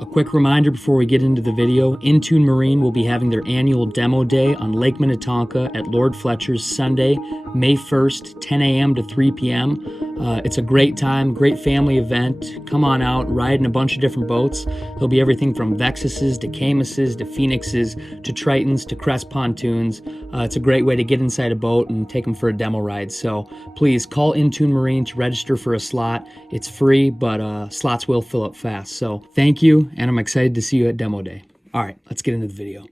A quick reminder before we get into the video, Intune Marine will be having their annual demo day on Lake Minnetonka at Lord Fletcher's Sunday, May 1st, 10 a.m. to 3 p.m. It's a great time, great family event. Come on out, ride in a bunch of different boats. There'll be everything from Vexuses to Caymases to Phoenixes to Tritons to Crest pontoons. It's a great way to get inside a boat and take them for a demo ride. So please call Intune Marine to register for a slot. It's free, but slots will fill up fast. So thank you, and I'm excited to see you at demo day. All right, let's get into the video.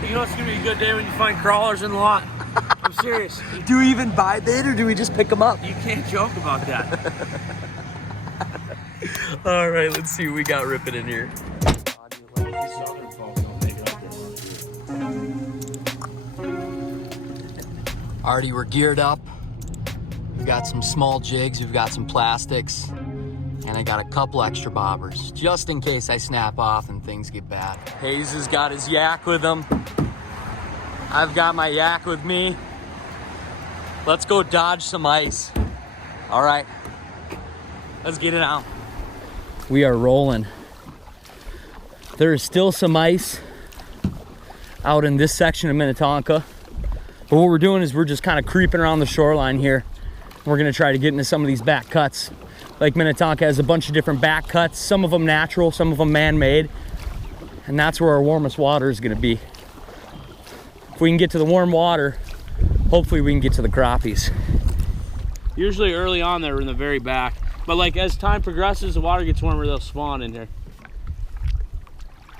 You know it's gonna be a good day when you find crawlers in the lot. I'm serious. Do we even buy bait or do we just pick them up? You can't joke about that. All right, let's see what we got ripping in here. Already we're geared up. We've got some small jigs, we've got some plastics, and I got a couple extra bobbers, just in case I snap off and things get bad. Hayes has got his yak with him. I've got my yak with me. Let's go dodge some ice. All right, let's get it out. We are rolling. There is still some ice out in this section of Minnetonka. But what we're doing is we're just kind of creeping around the shoreline here. We're gonna try to get into some of these back cuts. Lake Minnetonka has a bunch of different back cuts, some of them natural, some of them man-made. And that's where our warmest water is gonna be. If we can get to the warm water, hopefully we can get to the crappies. Usually early on they're in the very back, but like as time progresses, the water gets warmer, they'll spawn in here.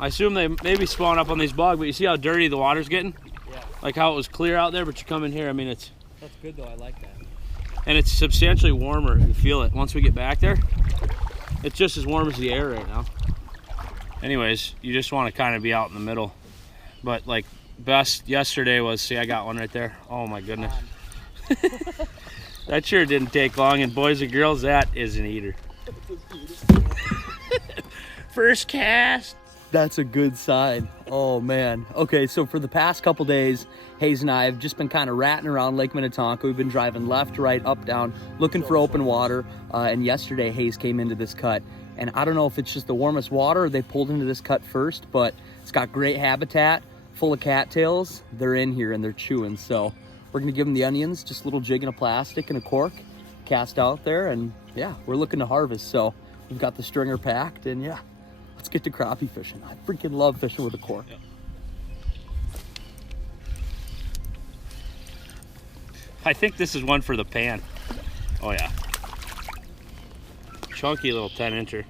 I assume they maybe spawn up on these bog, but you see how dirty the water's getting? Yeah. Like how it was clear out there, but you come in here, I mean it's... That's good though, I like that. And it's substantially warmer, you feel it. Once we get back there, it's just as warm as the air right now. Anyways, you just want to kind of be out in the middle. But like best yesterday was, see I got one right there. Oh my goodness. That sure didn't take long, and boys and girls, that is an eater. First cast. That's a good sign. Oh man. Okay, so for the past couple days, Hayes and I have just been kind of ratting around Lake Minnetonka. We've been driving left, right, up, down, looking for open water. And yesterday, Hayes came into this cut. And I don't know if it's just the warmest water or they pulled into this cut first, but it's got great habitat, full of cattails. They're in here and they're chewing. So we're gonna give them the onions, just a little jig in a plastic and a cork, cast out there, and yeah, we're looking to harvest. So we've got the stringer packed, and yeah, let's get to crappie fishing. I freaking love fishing with a cork. Yep. I think this is one for the pan. Oh yeah. Chunky little 10-incher.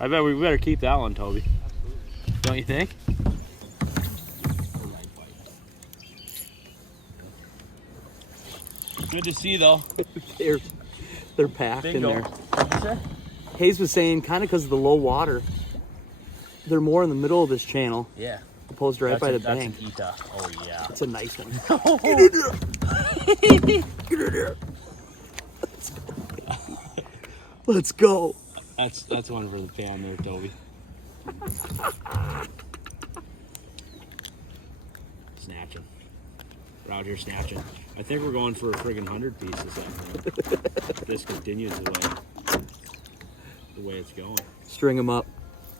I bet we better keep that one, Toby. Absolutely. Don't you think? Good to see though. They're packed Bingo. in there. Hayes was saying kind of because of the low water, they're more in the middle of this channel. Yeah. Opposed to right by the bank. That's a Kita. Oh yeah. It's a nice one. Get in there. Get in there. Let's go. That's one for the pan there, Toby. Snatching. We're out here snatching. I think we're going for a friggin' 100 pieces. If this continues the way it's going. String them up.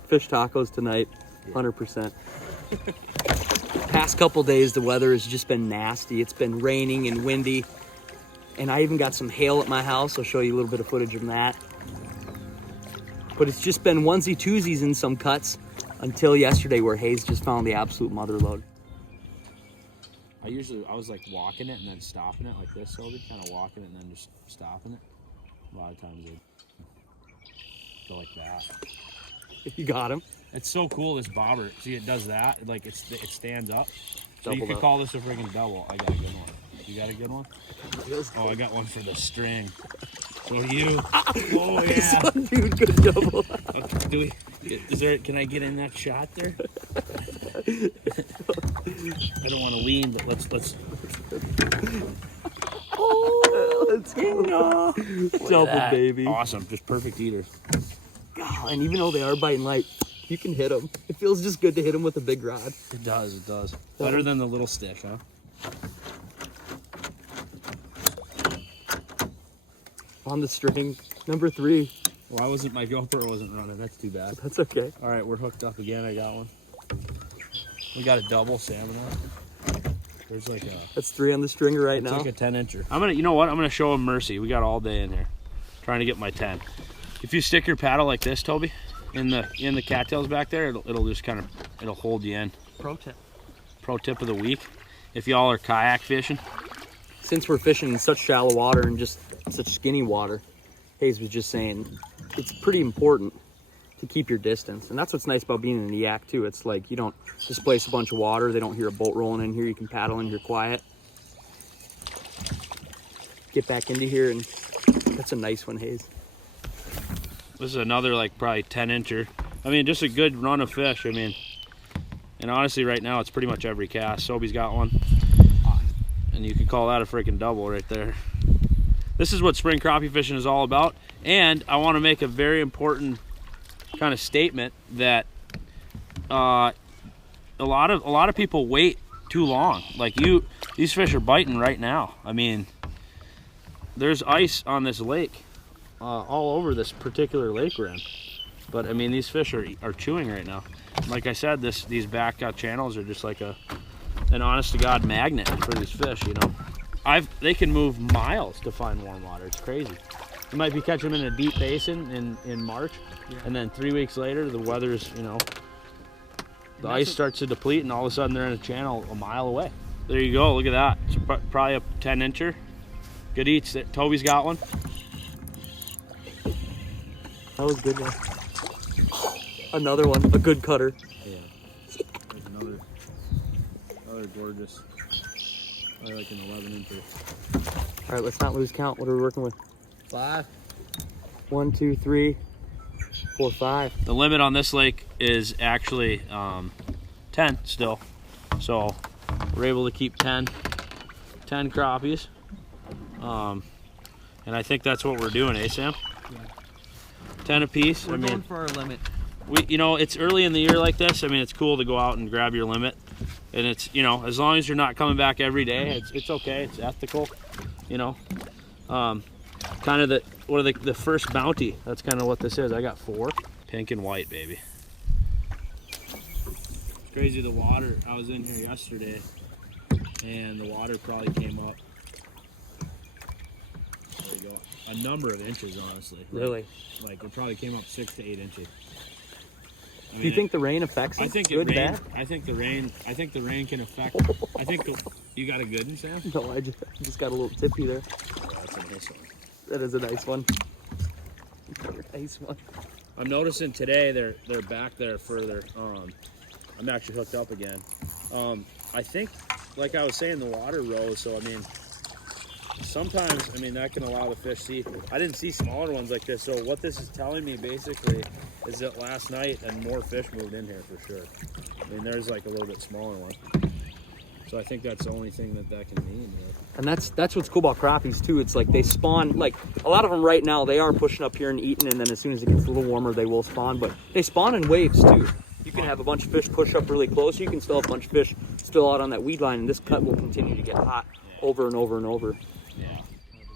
Fish tacos tonight. 100%. Past couple days, the weather has just been nasty. It's been raining and windy. And I even got some hail at my house. I'll show you a little bit of footage of that. But it's just been onesie twosies in some cuts until yesterday where Hayes just found the absolute mother load. I was like walking it and then stopping it like this, Sobi, kind of walking it and then just stopping it. A lot of times I go like that. You got him. It's so cool, this bobber. See, it does that. Like it stands up. So Doubled you could up. call this a friggin' double. I got a good one. You got a good one? Oh, I got one for the string. So do you. Oh yeah. Dude, good double. Okay, can I get in that shot there? I don't want to lean, but let's. Oh, Let's go. Double, baby. Awesome, just perfect eaters. God, and even though they are biting light, you can hit them. It feels just good to hit them with a big rod. It does, it does. Better than the little stick, huh? On the string, number 3. Why wasn't my GoPro wasn't running? That's too bad. That's okay. All right, we're hooked up again. I got one. We got a double salmon on. There's like a. That's 3 on the stringer right now. It's like a 10-incher. You know what? I'm gonna show him mercy. We got all day in here, trying to get my 10. If you stick your paddle like this, Toby, in the cattails back there, it'll just kind of hold you in. Pro tip. Pro tip of the week. If y'all are kayak fishing. Since we're fishing in such shallow water and just such skinny water, Hayes was just saying it's pretty important to keep your distance. And that's what's nice about being in the yak too. It's like you don't displace a bunch of water. They don't hear a boat rolling in here. You can paddle in here quiet. Get back into here, and that's a nice one, Hayes. This is another like probably 10-incher. I mean, just a good run of fish. I mean, and honestly right now it's pretty much every cast. Sobi's got one. And you could call that a freaking double right there. This is what spring crappie fishing is all about. And I want to make a very important kind of statement that a lot of people wait too long. Like these fish are biting right now. I mean, there's ice on this lake, all over this particular lake we're in. But I mean, these fish are chewing right now. Like I said, these back channels are just like an honest to God magnet for these fish, you know. They can move miles to find warm water. It's crazy. You might be catching them in a deep basin in March, and then 3 weeks later, the weather's, you know, the ice starts to deplete, and all of a sudden they're in a channel a mile away. There you go. Look at that. It's probably a 10-incher. Good eats. Toby's got one. That was a good one. Another one. A good cutter. Yeah. There's another gorgeous. Probably like an 11-incher. All right, let's not lose count. What are we working with? 5. 1, 2, 3, 4, 5. The limit on this lake is actually 10 still. So we're able to keep 10 crappies. And I think that's what we're doing, eh, Sam? Yeah. 10 apiece. We're going for our limit. You know, it's early in the year like this. I mean, it's cool to go out and grab your limit. And it's, you know, as long as you're not coming back every day, it's okay. It's ethical, you know. Kind of the first bounty. That's kind of what this is. I got 4. Pink and white, baby. It's crazy, the water. I was in here yesterday, and the water probably came up. There you go. A number of inches, honestly. Really? Like it probably came up 6 to 8 inches. I mean, do you think the rain affects it? I think good, bad? I think the rain can affect. I think you got a good one, Sam? No, I just got a little tippy there. Oh, that's a nice one. That is a nice one. Nice one. I'm noticing today they're back there further. I'm actually hooked up again. I think, like I was saying, the water rose. So I mean, sometimes that can allow the fish see. I didn't see smaller ones like this. So what this is telling me basically is that last night and more fish moved in here for sure. I mean, there's like a little bit smaller one. So I think that's the only thing that can mean. Yeah. And that's what's cool about crappies too. It's like they spawn, like a lot of them right now, they are pushing up here and eating, and then as soon as it gets a little warmer, they will spawn. But they spawn in waves too. You can have a bunch of fish push up really close. You can still have a bunch of fish still out on that weed line, and this cut will continue to get hot over and over and over. Yeah.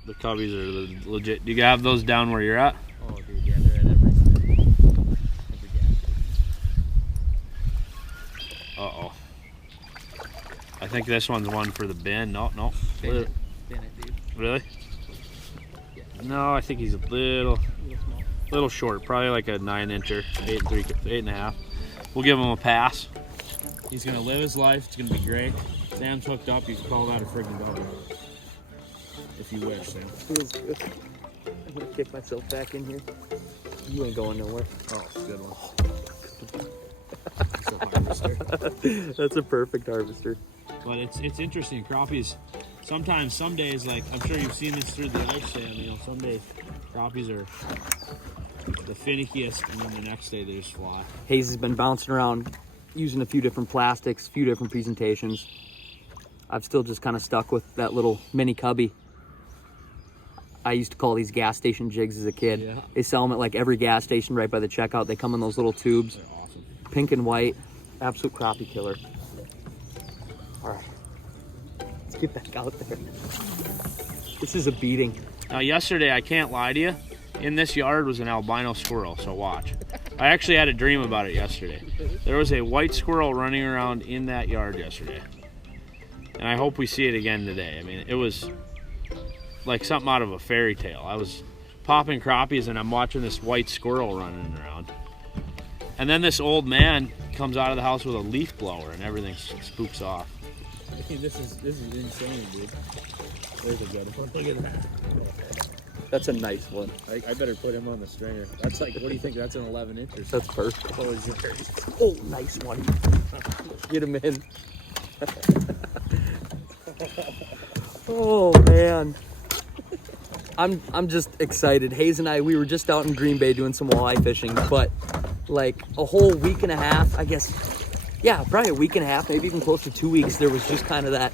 The cubbies are legit. Do you have those down where you're at? Oh, dude, yeah, they're at every gap. Uh-oh. I think this one's one for the bin. No. Bin it, dude. Really? Yeah. No, I think he's a little short. Probably like a 9-incher, 8.5. We'll give him a pass. He's gonna live his life. It's gonna be great. Sam's hooked up. You can call that a friggin' double. If you wish, Sam. Feels good. I'm gonna kick myself back in here. You ain't going nowhere. Oh, good one. That's a harvester. That's a perfect harvester. But it's interesting. Crappies, sometimes, some days, like I'm sure you've seen this through the ice, Sam. You know, some days crappies are the finickiest, and then the next day they just fly. Hayes has been bouncing around using a few different plastics, a few different presentations. I've still just kind of stuck with that little mini cubby. I used to call these gas station jigs as a kid. Yeah. They sell them at like every gas station right by the checkout. They come in those little tubes. They're awesome. Pink and white. Absolute crappie killer. All right. Let's get back out there. This is a beating. Now yesterday, I can't lie to you, in this yard was an albino squirrel, so watch. I actually had a dream about it yesterday. There was a white squirrel running around in that yard yesterday. And I hope we see it again today. I mean, it was like something out of a fairy tale. I was popping crappies and I'm watching this white squirrel running around. And then this old man comes out of the house with a leaf blower and everything spooks off. This is insane, dude. There's a good one. Look at that. That's a nice one. I better put him on the stringer. That's like, what do you think? That's an 11 inch or something? That's perfect. So is yours. Oh, nice one. Get him in. Oh man, I'm just excited. Hayes and I, we were just out in Green Bay doing some walleye fishing, but like a whole week and a half, I guess, yeah, probably a week and a half, maybe even close to 2 weeks, there was just kind of that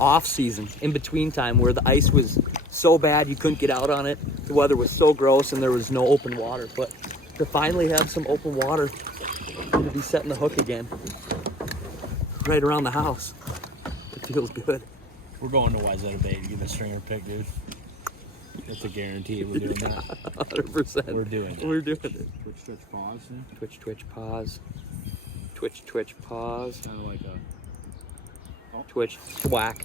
off season, in between time, where the ice was so bad you couldn't get out on it, the weather was so gross, and there was no open water. But to finally have some open water and to be setting the hook again right around the house, it feels good. We're going to Wayzata Bay to get a stringer pick, dude. That's a guarantee we're doing that. 100%. We're doing it. We're doing it. Twitch, twitch, pause. Yeah? Twitch, twitch, pause. Twitch, twitch, pause. Kind of like a... Twitch, whack.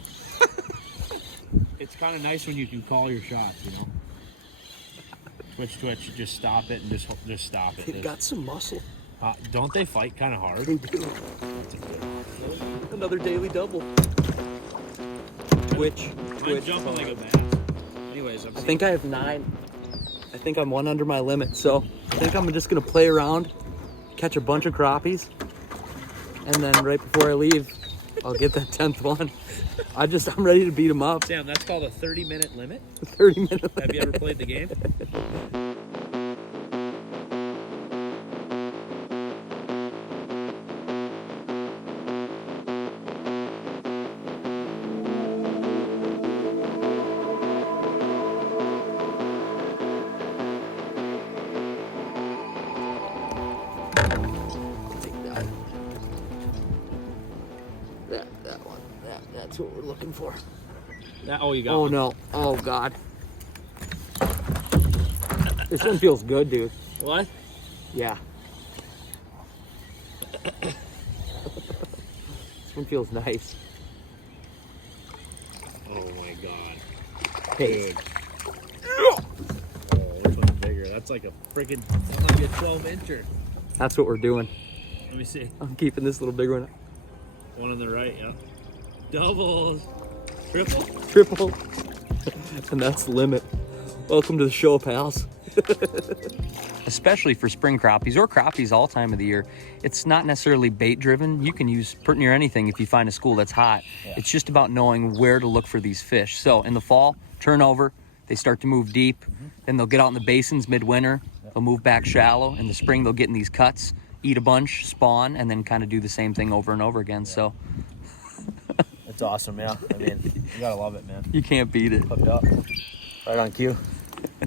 It's kind of nice when you can call your shots, you know? Twitch, twitch, you just stop it and just stop it. They've got some muscle. Don't they fight kind of hard? They do. Another daily double. Twitch, twitch. I'm jumping like a bass. Anyways, I think I have 9. I think I'm 1 under my limit, so I think I'm just gonna play around, catch a bunch of crappies, and then right before I leave, I'll get that 10th one. I'm ready to beat them up. Sam, that's called a 30-minute limit? 30-minute limit. Have you ever played the game? That one. That's what we're looking for. Oh, you got Oh one. no. Oh God. This one feels good, dude. What? Yeah. This one feels nice. Oh my God. Hey. Dude. Oh, this one's bigger. That's like a freaking, that might be a 12-incher. That's what we're doing. Let me see. I'm keeping this little bigger one. One on the right, yeah. Doubles. Triple. Triple. And that's the limit. Welcome to the show, pals. Especially for spring crappies or crappies all time of the year, it's not necessarily bait driven. You can use pretty near anything if you find a school that's hot. Yeah. It's just about knowing where to look for these fish. So in the fall, turnover, they start to move deep. Then they'll get out in the basins midwinter. They'll move back shallow. In the spring, they'll get in these cuts, eat a bunch, spawn, and then kind of do the same thing over and over again. So It's awesome, yeah. I mean, you gotta love it, man. you can't beat it. Hooked up. Right on cue.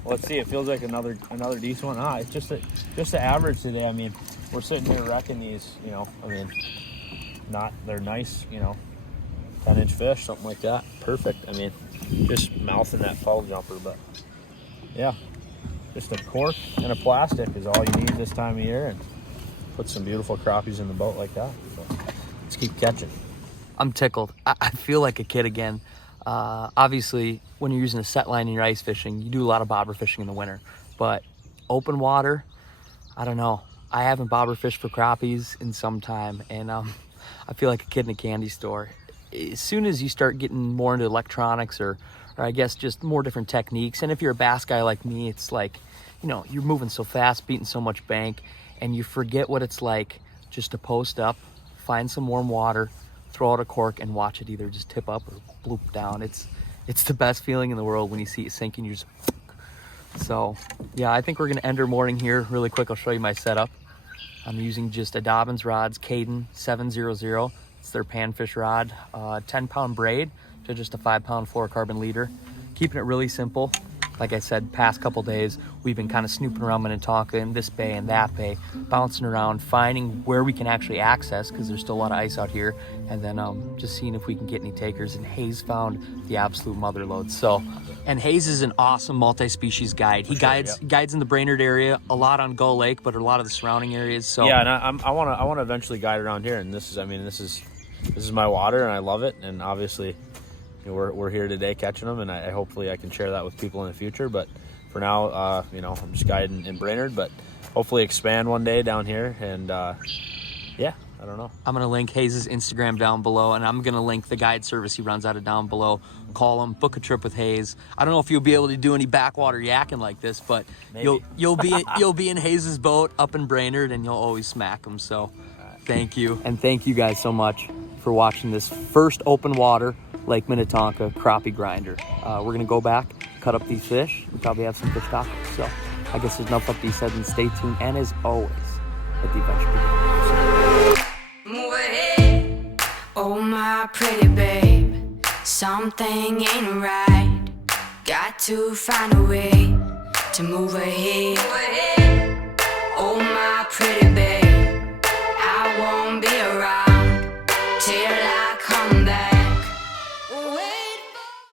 Well, let's see. It feels like another decent one. It's just the average today. I mean, we're sitting here wrecking these. You know, I mean, they're nice. You know, 10-inch fish, something like that. Perfect. I mean, just mouthing that puddle jumper, but yeah, just a cork and a plastic is all you need this time of year, and put some beautiful crappies in the boat like that. So let's keep catching. I'm tickled. I feel like a kid again. Obviously, when you're using a set line in your ice fishing, you do a lot of bobber fishing in the winter. But open water, I don't know. I haven't bobber fished for crappies in some time, and I feel like a kid in a candy store. As soon as you start getting more into electronics or I guess just more different techniques, and if you're a bass guy like me, it's like, you know, you're moving so fast, beating so much bank, and you forget what it's like just to post up, find some warm water, throw out a cork, and watch it either just tip up or bloop down. It's the best feeling in the world when you see it sinking. You just... So yeah, I think we're gonna end our morning here really quick. I'll show you my setup. I'm using just a Dobyns rods, Caden 700. It's their panfish rod, 10-pound braid to just a 5-pound fluorocarbon leader. Keeping it really simple. Like I said, past couple days, we've been kind of snooping around Minnetonka in this bay and that bay, bouncing around, finding where we can actually access, because there's still a lot of ice out here, and then just seeing if we can get any takers. And Hayes found the absolute mother lode. So, and Hayes is an awesome multi-species guide. He guides in the Brainerd area, a lot on Gull Lake, but a lot of the surrounding areas. So yeah, and I want to eventually guide around here, and this is my water, and I love it. And obviously, you know, we're here today catching them, and hopefully I can share that with people in the future. But for now, you know, I'm just guiding in Brainerd, but hopefully expand one day down here. And yeah, I don't know. I'm gonna link Hayes' Instagram down below, and I'm gonna link the guide service he runs out of down below. Call him, book a trip with Hayes. I don't know if you'll be able to do any backwater yakking like this, but maybe. you'll be in Hayes' boat up in Brainerd, and you'll always smack him. So thank you, and thank you guys so much for watching this first open water Lake Minnetonka crappie grinder. We're gonna go back, cut up these fish, and probably have some fish tacos. So I guess there's enough up these said, and stay tuned. And as always, let the adventure begin. Move ahead, oh my pretty babe. Something ain't right. Got to find a way to move ahead. Oh my pretty babe.